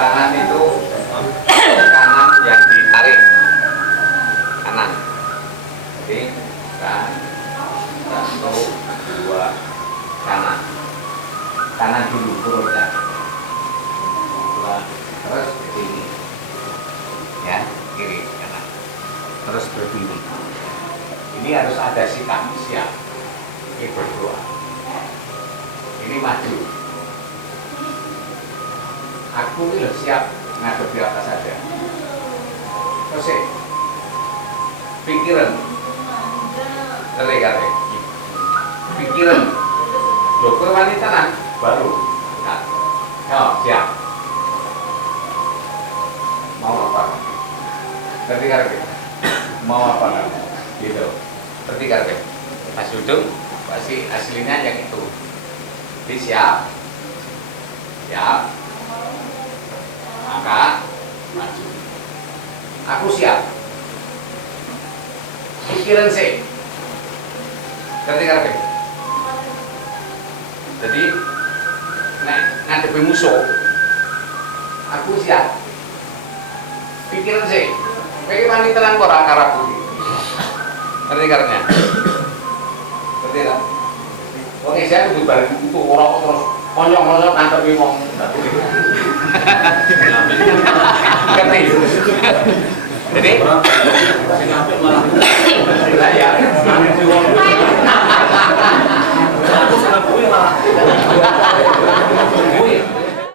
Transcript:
Kanan itu kanan yang ditarik kanan. Jadi kan satu dua kanan. Kanan dulu turunnya. Dua terus ke sini. Ya, kiri kanan. Terus berdiri. Ini harus ada sikap siap. Ini berdoa. Ini maju. Aku ini siap menghadapi apa saja. Terus pikiran, terlihat pikiran. Loh, kue wanita nah, baru. Nah, siap. Mau apa? Terlihat mau apa kamu? Gitu. Terlihat Mas Dudung pasti aslinya yang itu. Jadi siap. Maka maju. Aku siap. Pikiran sih. Ketika jadi ngadepi musuh. Aku siap. Pikiran sih. Bagaimana tenang kok arah budi. Ketika oke, saya kudu bareng itu orang terus konyol-konyol nangkepi wong. Ngerti? Jadi malah ya. Aku sudah malah.